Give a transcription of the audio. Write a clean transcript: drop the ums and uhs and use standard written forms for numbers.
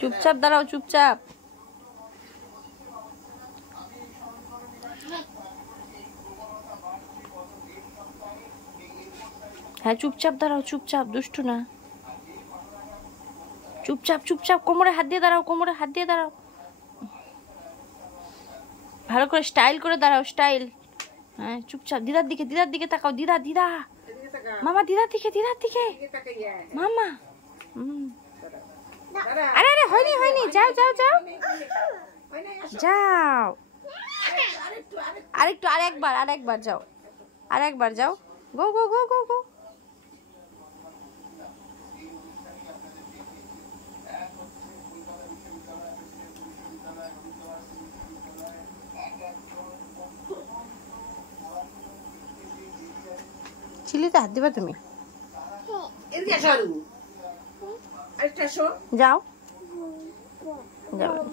চুপচাপ দাঁড়াও, চুপচাপ। হ্যাঁ চুপচাপ দাঁড়াও, চুপচাপ, দুষ্টু না। চুপচাপ চুপচাপ, কোমরে হাত দিয়ে দাঁড়াও, কোমরে হাত দিয়ে দাঁড়াও। ভালো করে স্টাইল করে দাঁড়াও, স্টাইল। হ্যাঁ চুপচাপ, দিদার দিকে, দিদার দিকে তাকাও। দিদা, দিদা, মামা দিদার দিকে, দিদার দিকে, মামা। আরে আরে হয়নি, হয়নি, যাও যাও যাও যাও। আরেকটু, আরেকবার, আরেকবার যাও, আরেকবার যাও। গো গো গো গো গো। চিলিতে হাত দিবা তুমি? যাও যাও।